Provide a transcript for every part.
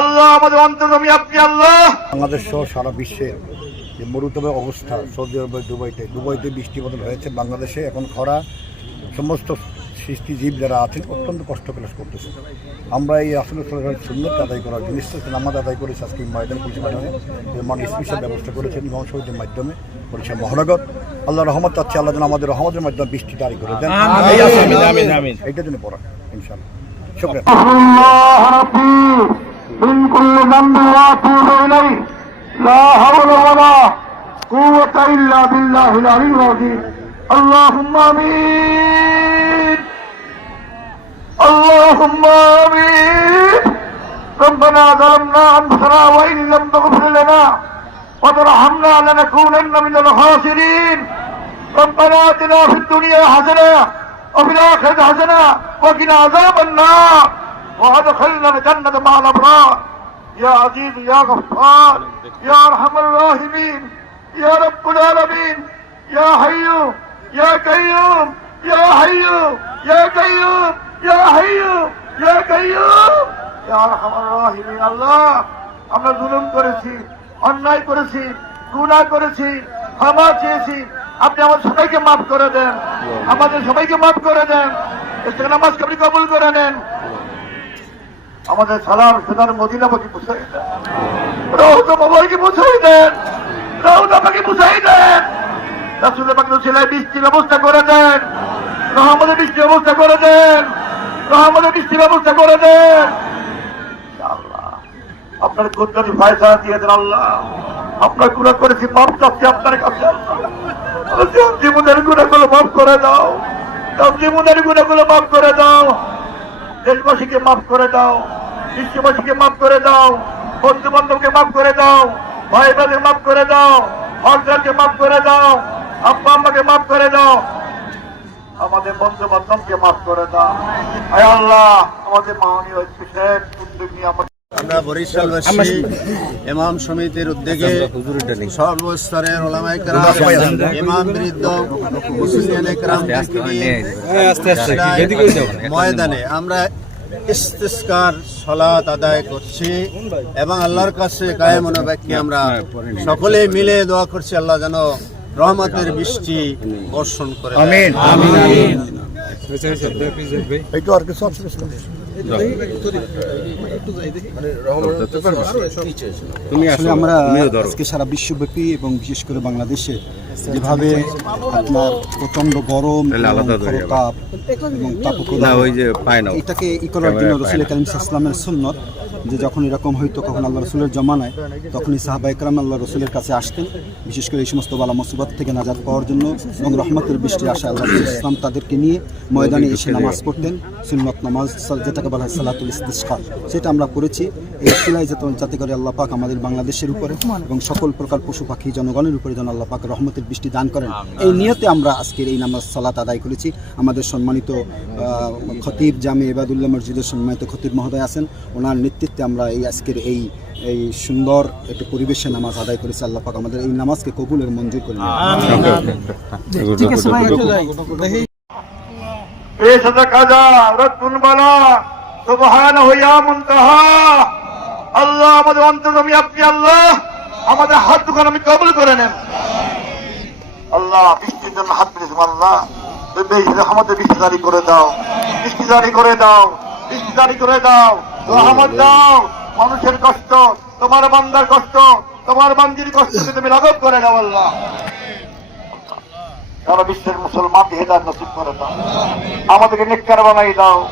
আল্লাহ আমাদের অন্তরমী আপনি আল্লাহ। বাংলাদেশ সহ সারা বিশ্বে যে মরুতমের অবস্থা সৌদি আরবের দুবাইতে দুবাইতে বৃষ্টিপাত হয়েছে বাংলাদেশে এখন খরা সমস্ত সৃষ্টিজীব যারা আছেন অত্যন্ত কষ্ট পেলাস করতেছে। আমরা এই আসলে সরকারের সুন্দর আদায় করার জিনিসটা নামাজ আদায় করেছি আজকে ময়দান পুলিশ মাধ্যমে মানে স্পেশাল ব্যবস্থা করেছেন গণসভীদের মাধ্যমে পরিষা মহানগর। আল্লাহ রহমত চাচ্ছে আল্লাহ যেন আমাদের রহমতের মাধ্যমে বৃষ্টি জারি করে দেন। এইটার জন্য পড়া ইনশাল্লাহ শুক্রিয়া। من كل ذنب واتوب إليه لا حول ولا قوة إلا بالله العلي العظيم. اللهم آمين. اللهم آمين. ربنا ظلمنا أنفسنا وإن لم تغفر لنا وترحمنا لنكونن من الخاسرين. ربنا آتنا في الدنيا حسنة وفي الآخرة حسنة وقنا عذاب النار. وادخلنا الجنه مع الابرار يا عزيز يا غفار يا ارحم الراحمين يا رب العالمين يا حي يا قيوم يا حي يا قيوم يا حي يا قيوم يا ارحم الراحمين আল্লাহ আমরা জুলুম করেছি অন্যায় করেছি গুনাহ করেছি ক্ষমা চেয়েছি আপনি আমার সবাইকে মাফ করে দেন আমাদের সবাইকে মাফ করে দেন ইস্তেক নামাজ আপনি কবুল করে নেন আমাদের সালাম সুদার মদিনা পাখি বুঝাই দেন। রৌদ মোবাইলকে বুঝাই দেন। রৌদ আমাকে বুঝাই দেন। রাসুলের পাখি ছেলে বৃষ্টির ব্যবস্থা করে দেন। রহমদের বৃষ্টির ব্যবস্থা করে দেন। রহমদের বৃষ্টির ব্যবস্থা করে দেন। আপনার কোনটানি ফায়সা দিয়ে দেন আল্লাহ। আপনার গুণা করেছি মাপ চাচ্ছি আপনার কাছে জীবনের গুণাগুলো মাফ করে দাও। তার জীবনের গুণাগুলো মাফ করে দাও। দেশবাসীকে মাফ করে দাও। বিশ্ববাসীকে মাফ করে দাও বন্ধু বান্ধবকে মাফ করে দাও ভাই ভাইদের মাফ করে দাও সরকারকে মাফ করে দাও আব্বা আম্মাকে মাফ করে দাও। আমাদের বন্ধু বান্ধবকে মাফ করে দাও। আয় আল্লাহ আমাদের মাননীয় শেখ উদ্যোগ নিয়ে আমাদের আমরা বরিশালবাসী ইমাম সমিতির উদ্যোগে সর্বস্তরের থেকে নিয়ে ময়দানে আমরা ইস্তিস্কার সলাত আদায় করছি এবং আল্লাহর কাছে কায়ে মনোবাক্যে আমরা সকলে মিলে দোয়া করছি আল্লাহ যেন রহমতের বৃষ্টি বর্ষণ করে। আমিন। এইটু আর কিছু আছে আসলে আমরা আজকে সারা বিশ্বব্যাপী এবং বিশেষ করে বাংলাদেশে যেভাবে আপনার প্রচণ্ড গরম তাপ এবং তাপ এটাকে ই করার জন্য রসুল কালিম ইসলামের সুন্নত যে যখন এরকম হইতো, কখন আল্লাহ রসুলের জমানায়, তখনই সাহাবা একরাম আল্লাহ রসুলের কাছে আসতেন। বিশেষ করে এই সমস্ত বালা মুসিবত থেকে নাজাত পাওয়ার জন্য এবং রহমতের বৃষ্টি আসে আল্লাহ ইসলাম তাদেরকে নিয়ে ময়দানে এসে নামাজ পড়তেন, সুন্নত নামাজ যেটাকে বলা হয় সালাতুল ইস্তিসকা। সেটা আমরা করেছি এই সিলাই যাতে যাতে করে আল্লাহ পাক আমাদের বাংলাদেশের উপরে এবং সকল প্রকার পশু পাখি জনগণের উপরে যেন আল্লাহ পাক রহমতের বৃষ্টি দান করেন। এই নিয়তে আমরা আজকের এই নামাজ সালাত আদায় করেছি। আমাদের সম্মানিত খতিব জামে এবাদুল্লাহ মসজিদের সম্মানিত খতিব মহোদয় আছেন। ওনার নেতৃত্বে আমরা এই আজকের এই এই সুন্দর একটি পরিবেশে নামাজ আদায় করেছি আল্লাহ পাক আমাদের এই নামাজকে কবুলের মঞ্জুর করে নিন। বেশদ কাজা রতুন বালা সুবহান হইয়া মুনতাহা। আল্লাহ আমাদের অন্তর্গমী আপনি আল্লাহ আমাদের হাত দুখান আমি কবুল করে নেন। আল্লাহ বৃষ্টির জন্য হাত পেরেছিলাম আল্লাহ। আমাদের বৃষ্টি জারি করে দাও। বৃষ্টি জারি করে দাও। জারি করে দাও। রহমত দাও। মানুষের কষ্ট তোমার বান্দার কষ্ট তোমার বান্দির কষ্টকে তুমি লাঘব করে দাও আল্লাহ। সারা বিশ্বের মুসলমানকে হেদায়ত নসিব করে দাও। আমাদেরকে নেককার বানাই দাও।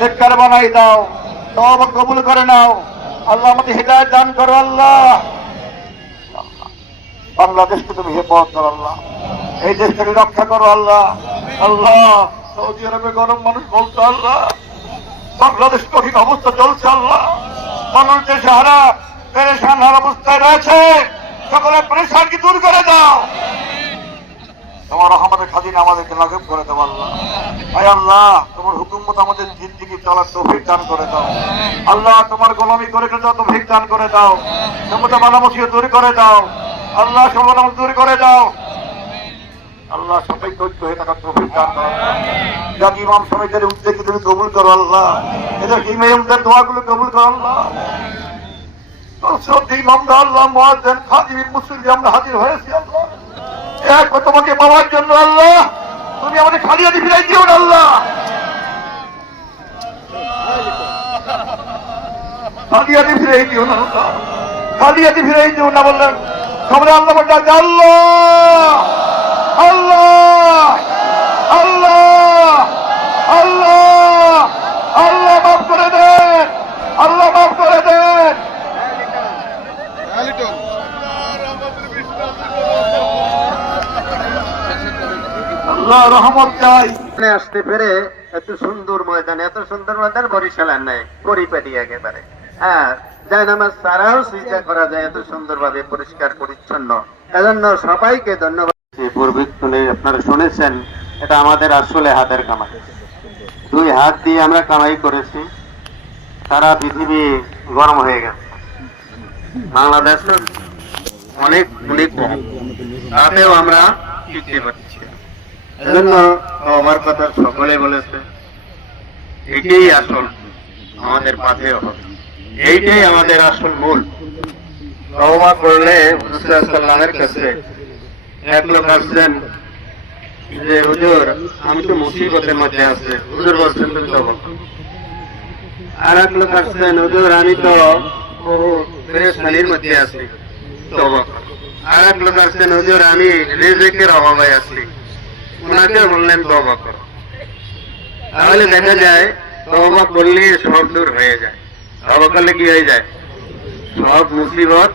নেককার বানাই দাও। তওবা কবুল করে নাও। আল্লাহ আমাদের হেদায়ত দান করো আল্লাহ। বাংলাদেশকে তুমি হেফাজত করো আল্লাহ। এই দেশটাকে রক্ষা করো আল্লাহ। আল্লাহ সৌদি আরবে গরম মানুষ বলতো আল্লাহ। বাংলাদেশ কঠিন অবস্থা চলছে, আল্লাহ। মানুষ যে সাহারা পেরেশান অবস্থায় রয়েছে, সকলে পরেশানকে দূর করে দাও। তোমার রহমতের খাদিন আমাদেরকে লাঘব করে দাও, আল্লাহ। আয় আল্লাহ, তোমার হুকুম মতো আমাদের জিন্দিগি চলার তৌফিক দান করে দাও। আল্লাহ, তোমার গোলামি করে দাও তৌফিক দান করে দাও। তোমাদের বানামসিও দূর করে দাও। আল্লাহ সর্বনাম দূর করে দাও। আল্লাহ সবাই ধৈর্য হয়ে থাকা দান ইমাম সবাইদের উদ্যোগে তুমি কবুল করো আল্লাহ। এদের ইমামদের দোয়াগুলো কবুল করো আল্লাহ। জন্য আল্লাহ না আল্লাহ। না আল্লাহ। দিও না বললেন। আল্লাহ আল্লাহ। আল্লাহ! আল্লাহ! আল্লাহ! আল্লাহ মাফ করে দেন! আল্লাহ মাফ করে দেন! আল্লাহ রহমত চাই। আসতে পেরে এত সুন্দর ময়দান এত সুন্দর ময়দান বরিশালের নাই পরিপাটি একেবারে। হ্যাঁ যায় নামাজ সারাও সুইচা করা যায় এত সুন্দর ভাবে পরিষ্কার পরিচ্ছন্ন। এজন্য সবাইকে ধন্যবাদ। আপনারা শুনেছেন, এটা আমাদের আসলে হাতের কামাই। দুই হাত দিয়ে আমরা কামাই করেছি, সারা পৃথিবী গরম হয়ে গেছে। বাংলাদেশ অনেক অনেক তাতেও আমরা টিকতে পারছি এজন্য আমার কথা সকলে বলেছে, এটাই আসল আমাদের পাথে হবে। এইটাই আমাদের আসল মূল। তওবা করলে সাল্লামের কাছে এক লোক আসছেন যে, হুজুর, আমি তো মুসিবতের মধ্যে আছে। হুজুর বলছেন, তুমি করো। আর এক লোক আসছেন, হুজুর, আমি তো পেরেশানির মধ্যে আছি। আর এক লোক আসছেন, হুজুর, আমি রেজেকের অভাবে আছি। ওনাকে বললেন তবা তাহলে দেখা যায় তবা করলে সব দূর হয়ে যায়। তবা করলে কি হয়ে যায়? সব মুসিবত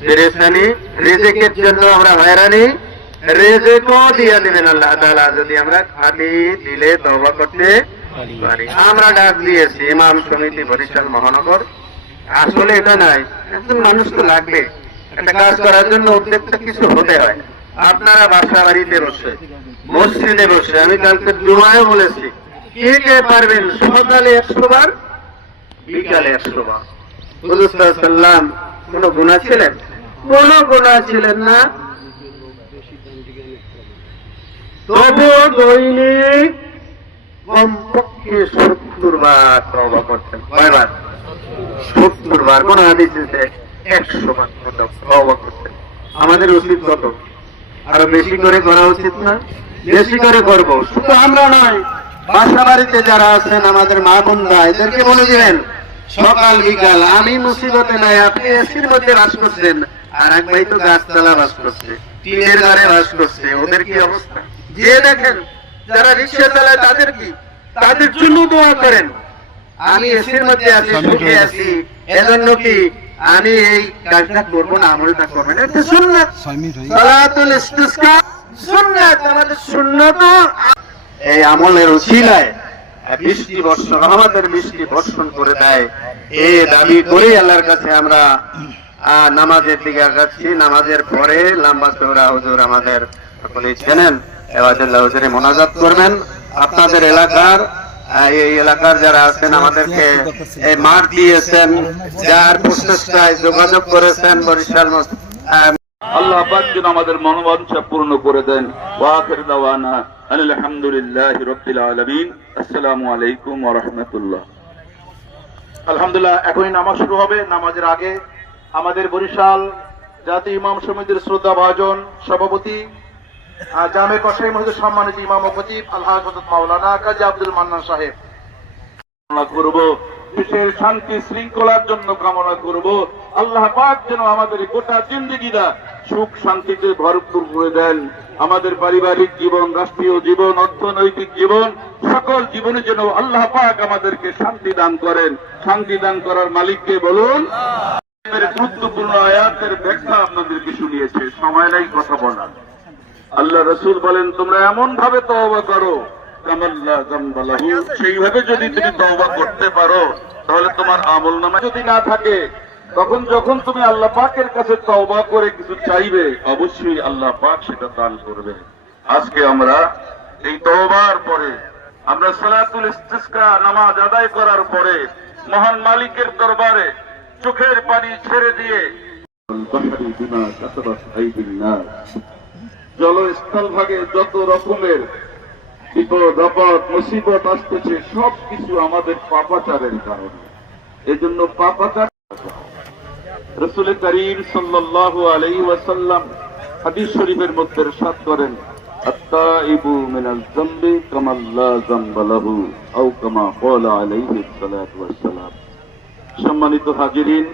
পেরেশানি রেজেকের জন্য আমরা হয়রানি রেজেকও দিয়ে দেবেন আল্লাহ তাআলা। যদি আমরা খালি দিলে তবা করতে পারি। আমরা ডাক দিয়েছি ইমাম সমিতি বরিশাল মহানগর। আসলে এটা নাই। একজন মানুষ তো লাগবে। একটা কাজ করার জন্য উদ্যোগটা কিছু হতে হয়। আপনারা বাসা বাড়িতে বসে মসজিদে বসে আমি কালকে জুমায় বলেছি কে কে পারবেন সকালে একশো বার বিকালে একশো বার। সাল্লাম কোন গুণা ছিলেন? কোন গুণা ছিলেন না। আমাদের উচিত কত? আরও বেশি করে করা উচিত না? বেশি করে করব। শুধু আমরা নয় বাসা বাড়িতে যারা আছেন, আমাদের মা বোনরা, এদেরকে বলে দিবেন, সকাল, বিকাল, আমি মুসিবতে নাই আপনি এসির মধ্যে বাস করছেন, আর এক ভাই তো গাছতলা বাস করছে, টিনের ঘরে বাস করছে। ওদের কি অবস্থা? যে দেখেন যারা রিক্সা চালায় তাদের কি? তাদের জন্য দোয়া করেন। আমি এসির মধ্যে আছি সুখে আছি। এজন্য কি? আমি এই কাজটা করব না আমলটা করব না। এটা সুন্নাত। সালাতুল ইস্তিসকা সুন্নাত। আমাদের সুন্নাত এই আমলের উসিলায় বৃষ্টি বর্ষণ রহমতের বৃষ্টি বর্ষণ করে দেয়। এই দাবি করে আল্লাহর কাছে আমরা নামাজের দিকে আগাচ্ছি। নামাজের পরে লাম্বা চৌড়া হুজুর আমাদের সকলেই চেনেন। এবাদুল্লাহ মোনাজাত করবেন। আপনাদের এলাকার এই এলাকার যারা আছেন, আমাদেরকে এই মাঠ দিয়েছেন, যার প্রচেষ্টায় যোগাযোগ করেছেন বরিশাল আল্লাহ পাক যেন আমাদের মনোবাঞ্ছা পূর্ণ করে দেন। ওয়াখির দাওয়ানা আলহামদুলিল্লাহি রাব্বিল আলামিন। আসসালামু আলাইকুম ওয়া আলহামদুলিল্লাহ, এখনই নামাজ শুরু হবে। নামাজের আগে আমাদের বরিশাল জাতীয় ইমাম সমিতির শ্রদ্ধা ভাজন সভাপতি জামে কসাই মসজিদের সম্মানিত ইমাম খতিব আল্লাহ হযরত মাওলানা কাজী আব্দুল মান্নান সাহেব। কামনা করব, দেশের শান্তি শৃঙ্খলার জন্য কামনা করব। আল্লাহ পাক যেন আমাদের গোটা জিন্দগিটা সুখ শান্তিতে ভরপুর করে দেন। আমাদের পারিবারিক জীবন, রাষ্ট্রীয় জীবন, অর্থনৈতিক জীবন, সকল জীবনে যেন আল্লাহ পাক আমাদেরকে শান্তি দান করেন। শান্তি দান করার মালিককে বলুন গুরুত্বপূর্ণ আয়াতের ব্যাখ্যা আপনাদেরকে শুনিয়েছে। সময় নাই, কথা বলার। আল্লাহ রসুল বলেন তোমরা এমন ভাবে তওবা করো সেইভাবে যদি তুমি তওবা করতে পারো তাহলে তোমার আমল নামা যদি না থাকে তখন যখন তুমি আল্লাহ পাকের কাছে তওবা করে কিছু চাইবে অবশ্যই আল্লাহ পাক সেটা দান করবে। আজকে আমরা এই তওবার পরে আমরা সালাতুল ইস্তিসকা নামাজ আদায় করার পরে মহান মালিকের দরবারে চোখের পানি ছেড়ে দিয়ে জলস্থল ভাগে যত রকমের বিপদ, আপদ, মুসিবত আসতেছে সব কিছু আমাদের পাপাচারের কারণে। এই জন্য পাপাচার রসুল করিম সাল্লাল্লাহু আলাইহি ওয়াসাল্লাম হাদিস শরীফের মধ্যে ইরশাদ করেন, আত্তাইবু মিনাল যামবি কামাল লা যামবা আও কামা ক্বালা আলাইহি ওয়াসসালাম। সম্মানিত হাজিরিন,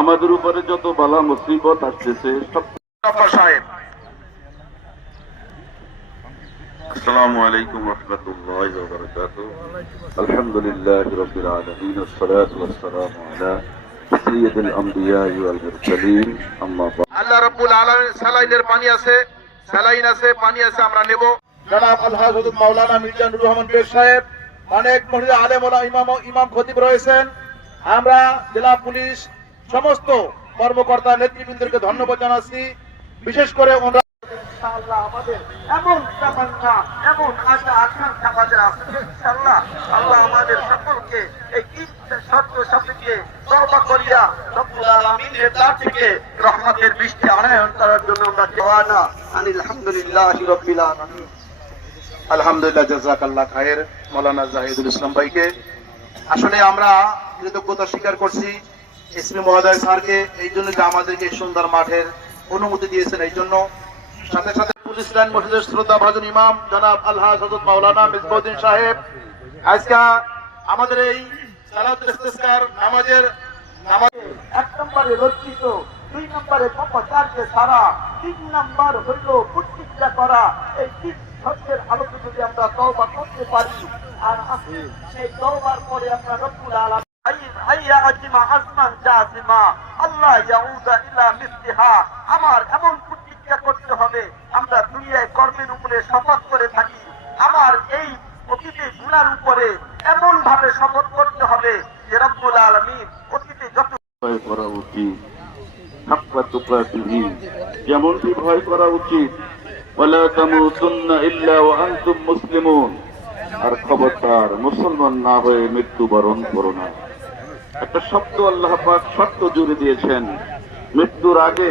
আমাদের উপরে যত বালা মুসিবত আসতেছে, সব সাহেব السلام عليكم ورحمة الله وبركاته الحمد لله رب العالمين والصلاة والسلام على سيد الأنبياء والمرسلين أما بعد আল্লাহ রাব্বুল আলামিন স্যালাইনের পানি আছে স্যালাইন আছে পানি আছে আমরা নেব জনাব আল্লাহ হযরত মাওলানা মির্জানুর রহমান বেশ সাহেব অনেক মহিলা আলেম ওলা ইমাম ইমাম খতিব রয়েছেন আমরা জেলা পুলিশ সমস্ত কর্মকর্তা নেতৃবৃন্দকে ধন্যবাদ জানাচ্ছি বিশেষ করে ওনারা রহমতের বৃষ্টি আনায়ন করার জন্য আমরা আলহামদুলিল্লাহ জাজাক আল্লাহ খায়ের। মৌলানা জাহিদুল ইসলাম ভাইকে। আসলে আমরা কৃতজ্ঞতা স্বীকার করছি এসপি মহোদয় স্যারকে। এই জন্য যে আমাদেরকে সুন্দর মাঠের অনুমতি দিয়েছেন, এই জন্য সাথে সাথে পুলিশ লাইন মসজিদের শ্রদ্ধা ভাজন ইমাম জনাব আল্লাহ হজরত মাওলানা সাহেব। আজকে আমাদের এই নামাজের নামাজ এক নম্বরে লজ্জিত, দুই নম্বরে সারা, তিন নম্বর করা। এই তিন শব্দের আলোকে যদি আমরা তওবা করতে পারি, আর সেই তওবার পরে আমরা রব্বুল আলামিন আমার এমন প্রতিজ্ঞা করতে হবে। আমরা দুনিয়ায় কর্মের উপরে শপথ করে থাকি। আমার এই অতীতে গুণার উপরে এমন ভাবে শপথ করতে হবে যে রব্বুল আলামিন অতীতে যত করা উচিত। যেমনটি ভয় করা উচিত। আর খবরদার মুসলমান না হয়ে মৃত্যুবরণ করো না। একটা শব্দ আল্লাহ শর্ত জুড়ে দিয়েছেন। মৃত্যুর আগে